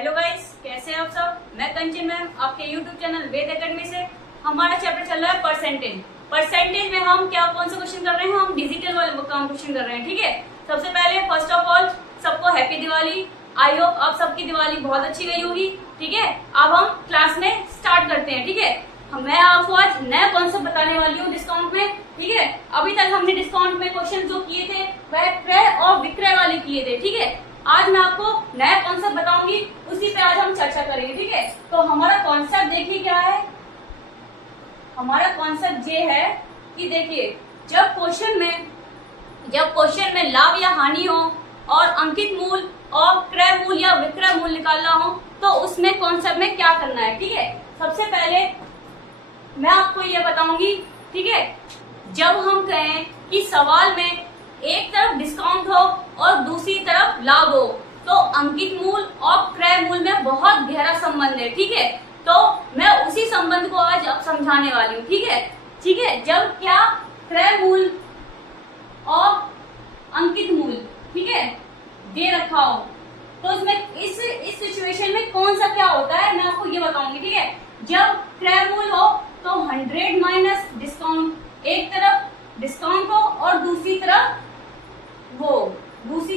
Hello guys, कैसे हैं आप सब। मैं कंचन मैम, आपके यूट्यूब चैनल वेद एकेडमी से। हमारा चैप्टर चल रहा है परसेंटेज में हम कौन सा क्वेश्चन कर रहे हैं, हम डिजिटल वाले बुक का हम क्वेश्चन कर रहे हैं। ठीक है, सबसे पहले फर्स्ट ऑफ ऑल सबको हैप्पी दिवाली। आई होप आप सबकी दिवाली बहुत अच्छी गई होगी। ठीक है, अब हम क्लास में स्टार्ट करते हैं। ठीक है, मैं आपको आज नया कॉन्सेप्ट बताने वाली हूँ डिस्काउंट में। ठीक है, अभी तक हमने डिस्काउंट में क्वेश्चन जो किए थे वह क्रय और विक्रय वाले किए थे। ठीक है, आज मैं आपको नया कॉन्सेप्ट बताऊंगी, उसी पे आज हम चर्चा करेंगे। ठीक है, तो हमारा कॉन्सेप्ट देखिए क्या है। हमारा कॉन्सेप्ट ये है कि देखिए जब क्वेश्चन में लाभ या हानि हो और अंकित मूल्य और क्रय मूल्य या विक्रय मूल्य निकालना हो तो उसमें कॉन्सेप्ट में क्या करना है। ठीक है, सबसे पहले मैं आपको ये बताऊंगी। ठीक है, जब हम कहें कि सवाल में एक तरफ डिस्काउंट हो और दूसरी तरफ लाभ हो तो अंकित मूल्य और क्रय मूल्य में बहुत गहरा संबंध है। ठीक है, तो मैं उसी संबंध को आज अब समझाने वाली हूँ। ठीक है, जब क्या क्रय मूल्य और अंकित मूल्य ठीक है दे रखा हो तो इसमें इस सिचुएशन में कौन सा क्या होता है मैं आपको ये बताऊंगी। ठीक है, जब क्रय मूल्य हो तो 100 माइनस डिस्काउंट, एक तरफ डिस्काउंट हो और दूसरी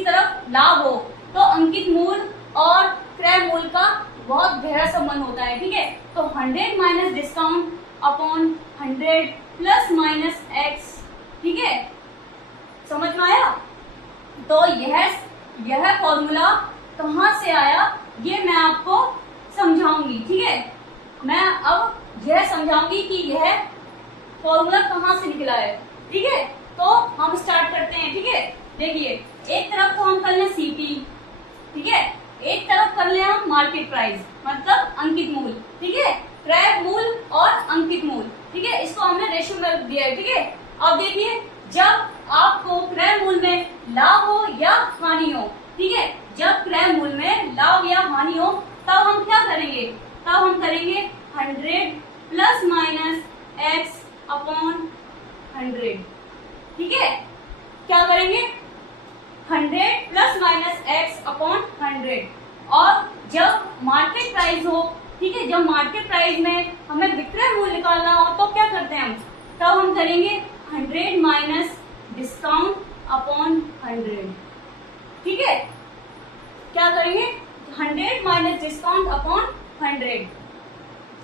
तरफ लाभ हो तो अंकित मूल्य और क्रय मूल्य का बहुत गहरा संबंध होता है। ठीक है, तो 100 minus discount upon 100 plus minus x. ठीक है, समझ में आया। तो यह फॉर्मूला कहाँ से आया ये मैं आपको समझाऊंगी। ठीक है, मैं अब यह समझाऊंगी कि यह फॉर्मूला कहाँ से निकला है। ठीक है, तो हम स्टार्ट करते हैं। ठीक है, देखिए एक तरफ तो हम कर ले सीपी। ठीक है, एक तरफ कर ले हम मार्केट प्राइस मतलब अंकित मूल्य। ठीक है, क्रय मूल्य और अंकित मूल्य। ठीक है, इसको हमने रेशियो में रख दिया है। ठीक है, अब देखिए जब आपको क्रय मूल्य में लाभ हो या हानि हो, ठीक है, जब क्रय मूल्य में लाभ या हानि हो तब हम क्या करेंगे, तब हम करेंगे 100 प्लस माइनस एक्स अपॉन 100। ठीक है, क्या करेंगे 100 प्लस माइनस एक्स अपॉन 100। और जब मार्केट प्राइस हो, ठीक है, जब मार्केट प्राइस में हमें विक्रय मूल्य निकालना हो तो क्या करते हैं हम, तब हम करेंगे 100 माइनस डिस्काउंट अपॉन 100। ठीक है, क्या करेंगे 100 माइनस डिस्काउंट अपॉन 100।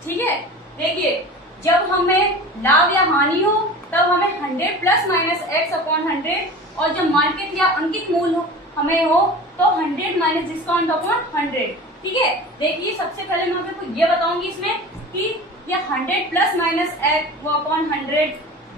ठीक है, देखिए जब हमें लाभ या हानि हो तब हमें 100 प्लस माइनस एक्स अपॉन 100 और जब मार्केट या अंकित मूल्य हमें हो तो 100 माइनस डिस्काउंट अपॉन 100। ठीक है, देखिए सबसे पहले मैं आपको ये बताऊंगी इसमें कि ये 100 प्लस माइनस एक्स अपॉन 100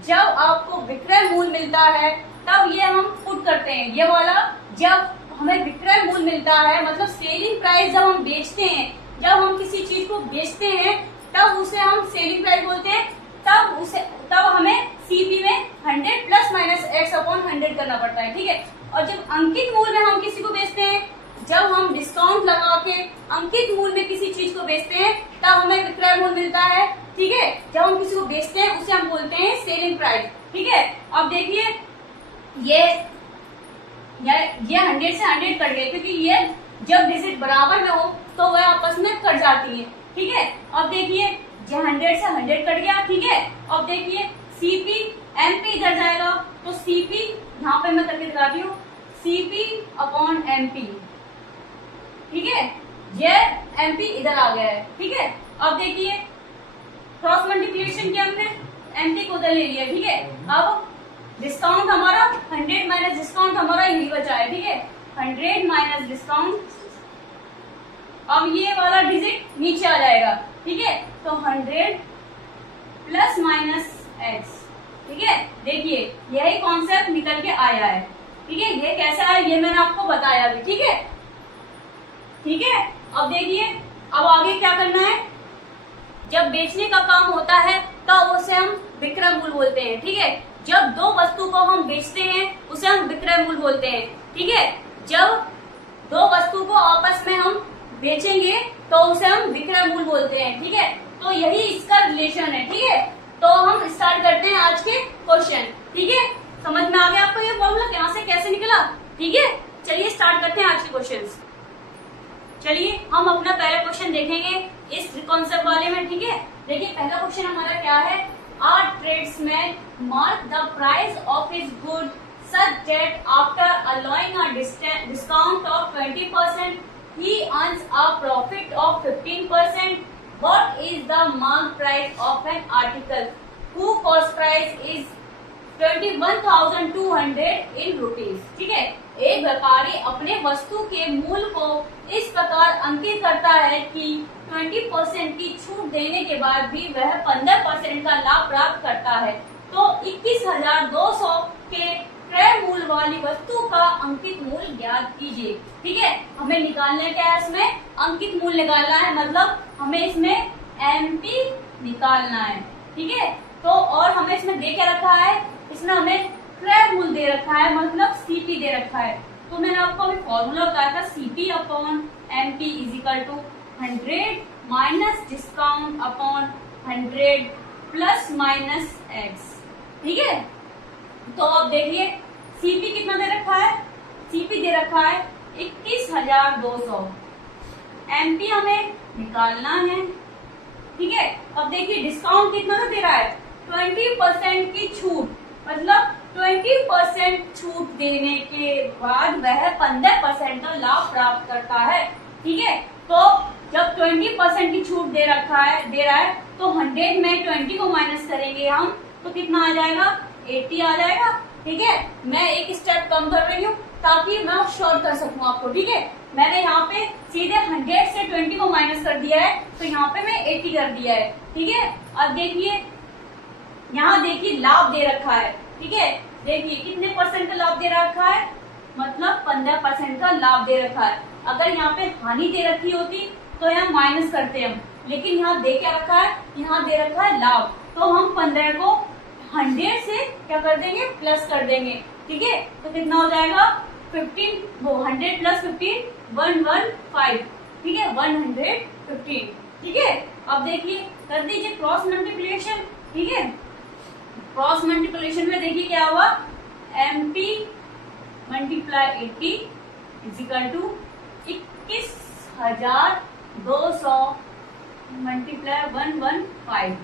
जब आपको विक्रय मूल्य मिलता है तब ये हम पुट करते हैं। ये वाला जब हमें विक्रय मूल्य मिलता है मतलब सेलिंग प्राइस जब हम बेचते हैं, जब हम किसी चीज को बेचते हैं तब उसे हम सेलिंग प्राइस बोलते हैं। तब हमें सीपी में 100 प्लस माइनस एक्स अपॉन 100 करना पड़ता है। ठीक है, और जब अंकित मूल्य में हम किसी को बेचते हैं, जब हम डिस्काउंट लगा के अंकित मूल्य में किसी चीज को बेचते हैं तब हमें विक्रय मूल्य मिलता है। ठीक है, जब हम किसी को बेचते हैं उसे हम बोलते हैं सेलिंग प्राइस। ठीक है, अब देखिए ये 100 से 100 कट गए क्योंकि ये जब डिजिट बराबर में हो तो वह आपस में कट जाती है। ठीक है, अब देखिए ये 100 से 100 कट गया। ठीक है, अब देखिए सीपी एमपी इधर जाएगा तो सीपी यहाँ पे मैं करके दिखाती हूँ, सीपी अपॉन एमपी। ठीक है, ये एमपी इधर आ गया है। ठीक है, अब देखिए क्रॉस मल्टीप्लिकेशन किया हमने, एमपी को उधर ले लिया। ठीक है, अब डिस्काउंट हमारा 100 माइनस डिस्काउंट हमारा यही बचा है। ठीक है, 100 माइनस डिस्काउंट, अब ये वाला डिजिट नीचे आ जाएगा। ठीक है, तो 100 प्लस माइनस एक्स। ठीक है, देखिए यही कॉन्सेप्ट निकल के आया है। ठीक है, ये कैसे आया ये मैंने आपको बताया अभी। ठीक है, अब देखिए अब आगे क्या करना है। जब बेचने का काम होता है तो उसे हम विक्रय मूल्य बोलते हैं। ठीक है, जब दो वस्तु को हम बेचते हैं उसे हम विक्रय मूल्य बोलते हैं। ठीक है, जब दो वस्तु को आपस में हम बेचेंगे तो उसे हम विक्रय मूल्य बोलते हैं। ठीक है, तो यही इसका रिलेशन है। ठीक है, तो हम स्टार्ट करते हैं आज के क्वेश्चन। ठीक है, समझ में आ गया आपको ये फॉर्मूला कहाँ से कैसे निकला। ठीक है, चलिए स्टार्ट करते हैं आज के क्वेश्चंस। चलिए हम अपना पहला क्वेश्चन देखेंगे इस कॉन्सेप्ट वाले में, ठीक है। देखिए पहला क्वेश्चन हमारा क्या है, a tradesman mark the price of his good such that after allowing a discount of 20% he earns a profit of 15%. What is the mark price of an article whose cost price is 21,200 in rupees? ठीक है, एक व्यापारी अपने वस्तु के मूल्य को इस प्रकार अंकित करता है कि 20% की छूट देने के बाद भी वह 15% का लाभ प्राप्त करता है। तो 21,200 के क्रय मूल्य वाली वस्तु का अंकित मूल्य ज्ञात कीजिए। ठीक है, हमें निकालना क्या है, इसमें अंकित मूल्य निकालना है, मतलब हमें इसमें एमपी निकालना है। ठीक है, तो और हमें इसमें दे क्या रखा है, इसमें हमें क्रय मूल्य दे रखा है, मतलब सीपी दे रखा है। तो मैंने आपको अभी फॉर्मूला बताया था, CP upon MP is equal to 100 minus discount upon 100 plus minus x. ठीक है, तो अब देखिए सीपी कितना दे रखा है, सीपी दे रखा है 21,200, एमपी हमें निकालना है। ठीक है, अब देखिए डिस्काउंट कितना दे रहा है, 20% की छूट, मतलब 20% छूट देने के बाद वह 15% का लाभ प्राप्त करता है। ठीक है, तो जब 20% की छूट दे रहा है तो 100 में 20 को माइनस करेंगे हम, तो कितना आ जाएगा, 80 आ जाएगा। ठीक है, मैं एक स्टेप कम कर रही हूँ ताकि मैं श्योर कर सकूं आपको। ठीक है, मैंने यहाँ पे सीधे 100 से 20 को माइनस कर दिया है, तो यहाँ पे मैं 80 कर दिया है। ठीक है, अब देखिए यहाँ देखिए लाभ दे रखा है। ठीक है, देखिए कितने परसेंट का लाभ दे रखा है, मतलब 15% का लाभ दे रखा है। अगर यहाँ पे हानि दे रखी होती तो यहाँ माइनस करते हम, लेकिन यहाँ दे क्या रखा है, यहाँ दे रखा है लाभ, तो हम 15 को 100 से क्या कर देंगे, प्लस कर देंगे। ठीक है, तो कितना हो जाएगा 15, वो 100 प्लस 15 115। ठीक है, 115। ठीक है, अब देखिए कर दीजिए क्रॉस मल्टीप्लिकेशन। ठीक है, क्रॉस मल्टीप्लिकेशन में देखिए क्या हुआ, MP multiply 80 is equal to 21,200 multiply 115।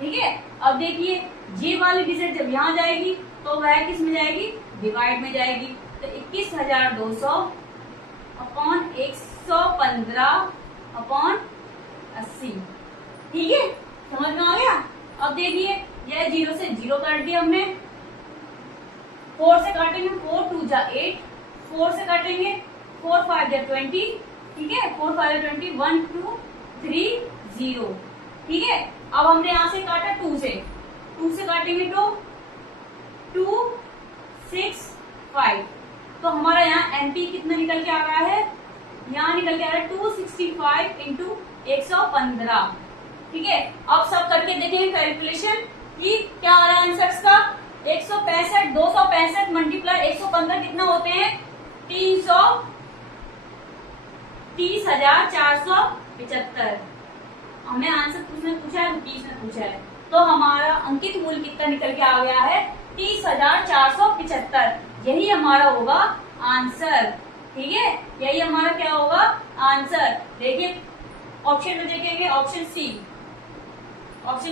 ठीक है, अब देखिए ये वाली डिजिट जब यहाँ जाएगी तो वह किस में जाएगी, डिवाइड में जाएगी। तो 21,200 अपॉन 115 अपॉन 80। ठीक है, समझ में आ गया। अब देखिए यह 0 से 0 काट दिया हमने, 4 से काटेंगे, 4 2 जा 8, 4 से काटेंगे 4 5 जा 20। ठीक है, 4 5 जा 20, 1 2 3 0। ठीक है, अब हमने यहाँ से काटा 2 से काटेंगे तो 2 6 5। तो हमारा यहाँ एमपी कितना निकल के आ रहा है, यहाँ निकल के आ रहा है 265 इंटू 115। ठीक है, अब सब करके देखेंगे कैलकुलेशन कि क्या आ रहा है आंसर का, 165 265 मल्टीप्लाई 115 कितना होते हैं, 30,475। हमें आंसर पूछा है, रुपीज में पूछा है, तो हमारा अंकित मूल्य कितना निकल के आ गया है, 30,475। यही हमारा होगा आंसर। ठीक है, यही हमारा क्या होगा आंसर। देखिए ऑप्शन में देखेंगे, ऑप्शन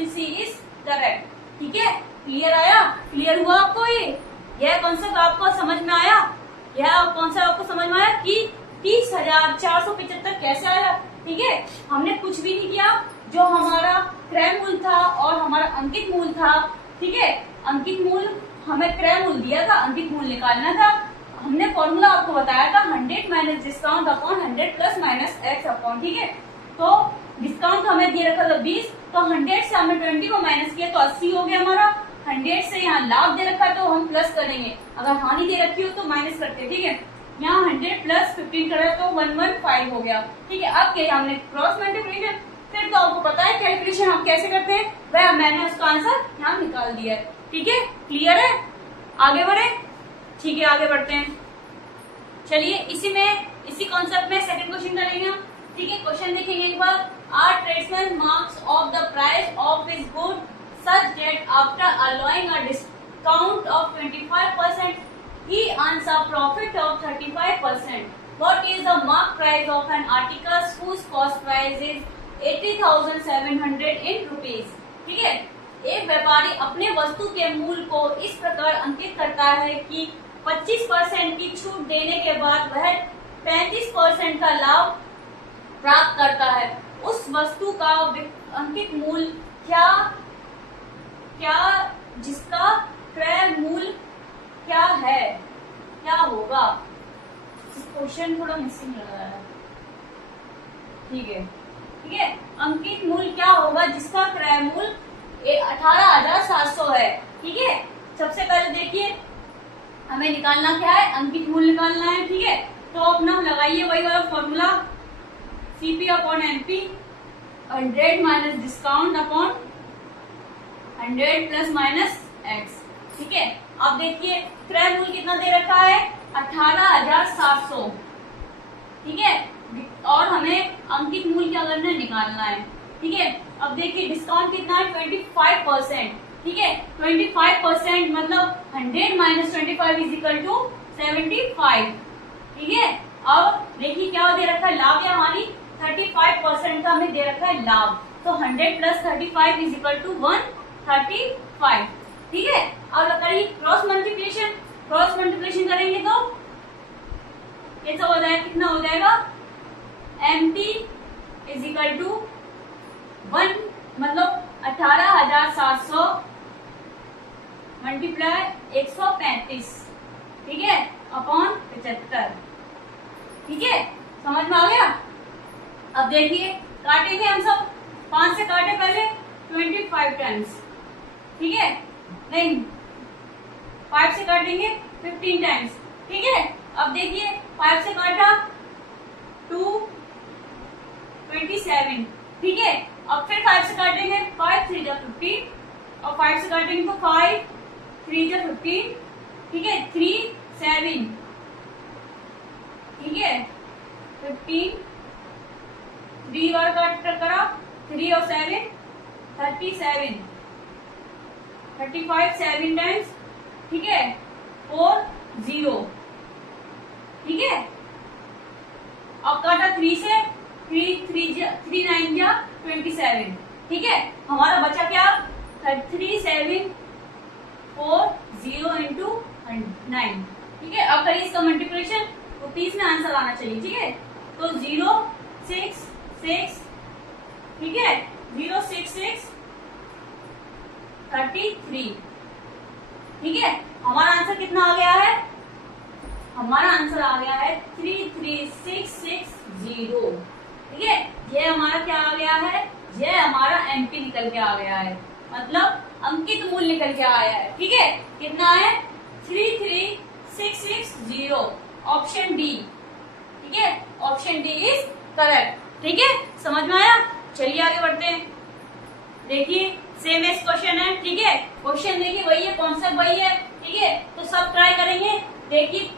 सी इज करेक्ट। ठीक है, क्लियर आया, क्लियर हुआ आपको, यह कॉन्सेप्ट आपको समझ में आया, यह कॉन्सेप्ट आपको समझ में आया कि 30,475 कैसे आया। ठीक है, हमने कुछ भी नहीं किया, जो हमारा क्रय मूल्य था और हमारा अंकित मूल्य था। ठीक है, अंकित मूल्य हमें क्रय मूल्य दिया था, अंकित मूल्य निकालना था। हमने फॉर्मूला आपको बताया था 100 minus discount upon 100 plus minus x upon. ठीक है, तो डिस्काउंट हमें दिया रखा था 20, तो 100 से हमने 20 को माइनस किया तो 80 हो गया हमारा। 100 से यहाँ लाभ दे रखा है तो हम प्लस करेंगे, अगर हानि दे रखी हो तो माइनस करते। ठीक है, यहाँ 100 प्लस 15 करा तो 115 हो गया। ठीक है, अब क्या हमने क्रॉस मल्टीप्लिकेशन, फिर तो आपको पता है कैलकुलेशन हम कैसे करते हैं, वह मैंने उसका आंसर यहाँ निकाल दिया है। ठीक है, क्लियर है, आगे बढ़े। ठीक है, आगे बढ़ते हैं। चलिए इसी कॉन्सेप्ट में सेकंड क्वेश्चन करेंगे हम। ठीक है, क्वेश्चन देखेंगे एक बार, are tradesman marks of the price of his good such that after allowing a discount of 25% he earns a profit of 35%. What is the mark price of an article whose cost price is 80,700 in rupees। ठीक है, एक व्यापारी अपने वस्तु के मूल्य को इस प्रकार अंकित करता है कि 25% की छूट देने के बाद वह 35% का लाभ प्राप्त करता है। उस वस्तु का अंकित मूल्य क्या जिसका क्रय मूल्य क्या है, क्या होगा। क्वेश्चन थोड़ा मिसिंग लग रहा है। ठीक है, अंकित मूल्य क्या होगा जिसका क्रय मूल्य 18,700 है। ठीक है, सबसे पहले देखिए हमें निकालना क्या है, अंकित मूल्य निकालना है। ठीक है, तो अपना लगाइए वही वाला formula, CP upon MP, 100 minus discount upon 100 plus minus x। ठीक है, अब देखिए क्रय मूल्य कितना दे रखा है, 18,700। ठीक है, और हमें अंकित मूल्य क्या करना है, निकालना है। ठीक है, अब देखिए डिस्काउंट कितना है, 25%। ठीक है, 25% मतलब 100 माइनस 25 इज इक्वल टू 75। ठीक है, अब देखिए क्या दे रखा है, लाभ या हानि, 35% का हमें दे रखा है लाभ, तो 100 प्लस 35 इज इक्वल टू 135। ठीक है, अब लगाइए क्रॉस मल्टीप्लिकेशन, क्रॉस मल्टीप्लिकेशन करेंगे तो कैसा हो जाएगा, कितना हो जाएगा, MP इज इक्वल टू 1 मतलब 18,700 मल्टीप्लाई 135। ठीक है, अपॉन 75। ठीक है, समझ में आ गया। अब देखिए काटेंगे हम सब, 5 से काटे पहले 25 टाइम्स। ठीक है, नहीं 5 से काटेंगे 15 टाइम्स। ठीक है, अब देखिए 5 से काटा 227। ठीक है, अब फिर 5 से काटेंगे, 5 3 जा 15 और 5 से काटेंगे तो 5 3 जा 15। ठीक है, 3 7। ठीक है, 15 3 बार काट करा, 3 और 7 37, 35 7 टाइम्स। ठीक है, 4 0। ठीक है, अब काटा 3 से, 3 9 जा 27। ठीक है, हमारा बचा क्या, 3 7 4 0 इंटू 9। ठीक है, अब करिए इसका मल्टीप्लिकेशन, तो 30 में आंसर आना चाहिए। ठीक है, तो 0 6 6। ठीक है, 0 6 6 33। ठीक है, हमारा आंसर कितना आ गया है, हमारा आंसर आ गया है 33660। ठीक है, ये हमारा क्या आ गया है, ये हमारा MP निकल के आ गया है, मतलब अंकित मूल्य निकल के आया है। ठीक है, कितना है, 33660, ऑप्शन डी। ठीक है, ऑप्शन डी इज करेक्ट। ठीक है, समझ में आया। चलिए आगे बढ़ते हैं। देखिए सेम एस क्वेश्चन है। ठीक है, क्वेश्चन देखिए वही है, कॉन्सेप्ट वही है। ठीक है, तो सब ट्राई करेंगे, देखिए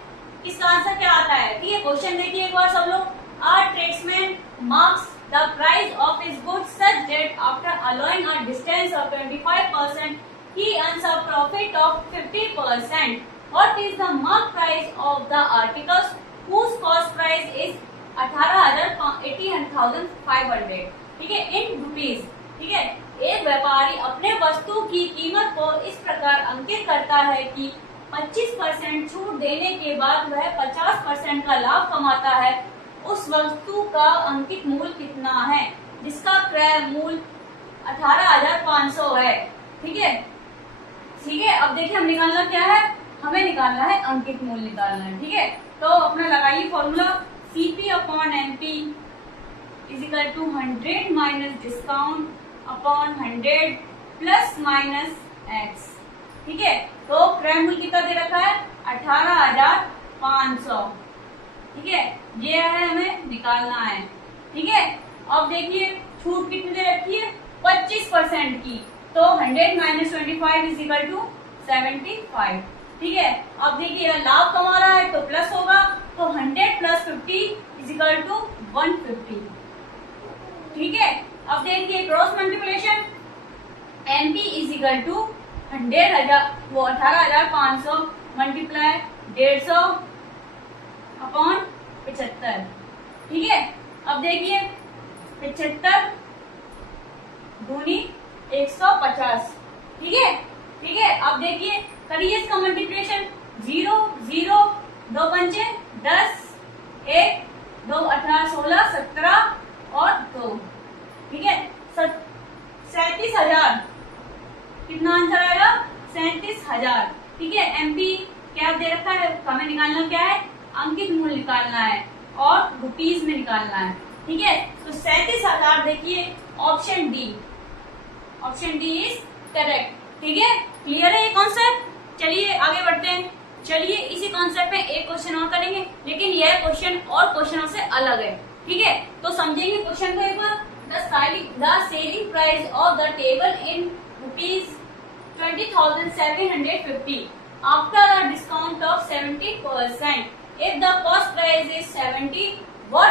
इसका आंसर क्या आता है। ठीक है, क्वेश्चन देखिए एक बार सब लोग। A tradesman marks the price of his goods such that after allowing a distance of 25% he earns a profit of 50%. What is the mark price of the articles whose cost price is 18,500? ठीक है, in rupees. ठीक है, एक व्यापारी अपने वस्तु की कीमत को इस प्रकार अंकित करता है कि 25% छूट देने के बाद वह 50% का लाभ कमाता है। उस वस्तु का अंकित मूल्य कितना है जिसका क्रय मूल्य 18,500 है। ठीक है, ठीक है, अब देखिए हम निकालना क्या है, हमें निकालना है अंकित मूल्य निकालना है। ठीक है, तो अपना लगाइए formula, CP upon MP is equal to 100 minus discount upon 100 plus minus x। ठीक है, तो क्रय मूल्य कितना दे रखा है, 18,500। ठीक है, ये है हमें निकालना है। ठीक है, अब देखिए छूट कितनी दे रखी है, 25% की, तो 100 माइनस 25 इज इक्वल टू 75। ठीक है, अब देखिए लाभ कमा रहा है तो प्लस होगा, तो 100 प्लस 50 इज इक्वल टू 150। ठीक है, अब देखिए cross multiplication, MP is equal to 18,500 multiply 150 upon 75। ठीक है, अब देखिए 75 दूनी 150। ठीक है, ठीक है, अब देखिए करिए इसका मल्टीप्लिकेशन। 0 0 2 पंचे 10, 1 2 18 16 17 और 2। ठीक है, 37,000। कितना आंसर आएगा? 37,000। ठीक है, एमपी क्या दे रखा है, हमें निकालना क्या है, अंकित मूल्य निकालना है और रुपीज में निकालना है। ठीक है, तो 37,000 देखिए option D, option D is correct. ठीक है, क्लियर है ये कॉन्सेप्ट? चलिए आगे बढ़ते हैं। चलिए इसी कॉन्सेप्ट में एक क्वेश्चन और करेंगे, लेकिन यह क्वेश्चन और क्वेश्चनों से अलग है। ठीक है, तो समझेंगे क्वेश्चन को एक बार। The selling price of the table in rupees 20,750 after a discount of 70%. If the cost price is 70, what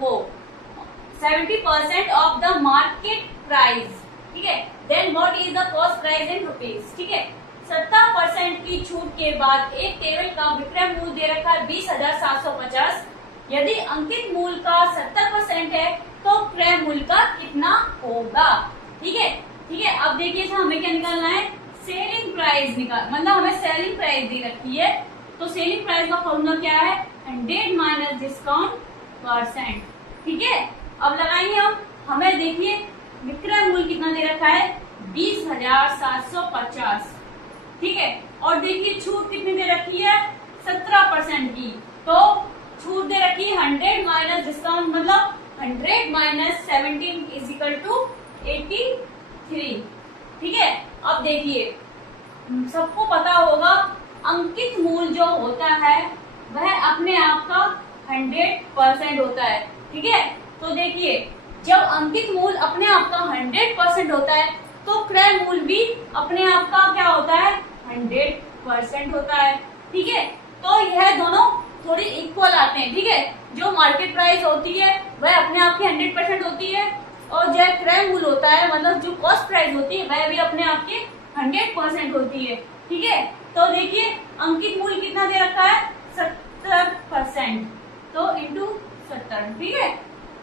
वो 70% of the market price. ठीक है, then what is the cost price in rupees. ठीक है, 70% की छूट के बाद एक टेबल का विक्रय मूल्य दे रखा है 20,750। यदि अंकित मूल्य का 70% है तो क्रय मूल्य का कितना होगा। ठीक है, ठीक है, अब देखिए हमें क्या निकालना है, सेलिंग प्राइस निकाल, मतलब हमें सेलिंग प्राइस दी रखी है, तो सेलिंग प्राइस का फॉर्मूला क्या है, 100 माइनस डिस्काउंट %। ठीक है, अब लगाएंगे हम, हमें देखिए विक्रय मूल्य कितना दे रखा है 20,750। ठीक है, और देखिए छूट कितनी दे रखी है 17% की, तो छूट दे रखी है 100 माइनस डिस्काउंट, मतलब 100 माइनस 17 इज इक्वल टू 83। ठीक है, अब देखिए सबको पता होगा अंकित मूल्य जो होता है वह अपने आप का 100% होता है। ठीक है, तो देखिए जब अंकित मूल्य अपने आप का 100% होता है तो क्रय मूल्य भी अपने आप का क्या होता है 100% होता है। ठीक है, तो यह दोनों थोड़ी इक्वल आते हैं। ठीक है, जो मार्केट प्राइस होती है वह अपने आप की 100% होती है और जो क्रय मूल्य होता है मतलब जो कॉस्ट प्राइस होती है वह भी अपने आप की 100% होती है। ठीक है, तो देखिए अंकित मूल्य कितना दे रखा है 70%, तो इंटू 70। ठीक है,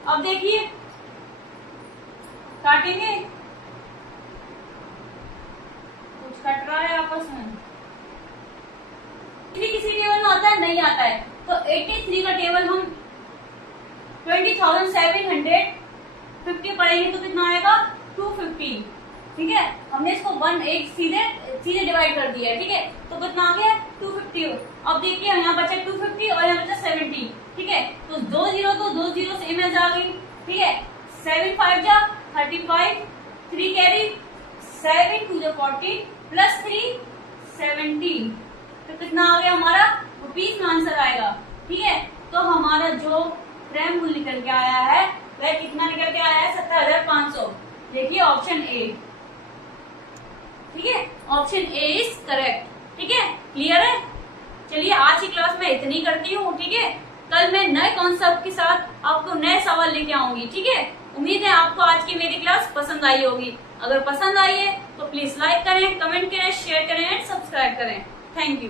अब देखिए काटेंगे, कुछ कट रहा है आपस में, किसी टेबल में आता है नहीं आता है, तो 83 का टेबल हम 20,750 पढ़ेंगे तो कितना आएगा 250। ठीक है, हमने इसको 1 सीधे डिवाइड कर दिया है। ठीक है, तो कितना आ गया 250। अब देखिए यहाँ बचा 250 और यहाँ बचा 70। ठीक है, तो 2 0 तो 2 0 सेम एज आ गई। ठीक है, 7 5 जा 35, 3 कैरी 7 2 40 प्लस 3 17, तो कितना आ गया हमारा रुपीज में आंसर आएगा। ठीक है, तो हमारा जो क्रय मूल्य निकल के आया है वह कितना निकल के आया है 70,500। देखिए ऑप्शन ए। ठीक है, ऑप्शन ए इज करेक्ट। ठीक है, क्लियर है? चलिए आज की क्लास में इतनी करती हूँ। ठीक है, कल मैं नए कॉन्सेप्ट के साथ आपको नए सवाल लेके आऊंगी। ठीक है, उम्मीद है आपको आज की मेरी क्लास पसंद आई होगी। अगर पसंद आई है तो प्लीज लाइक करें, कमेंट करें, शेयर करें एंड सब्सक्राइब करें। Thank you.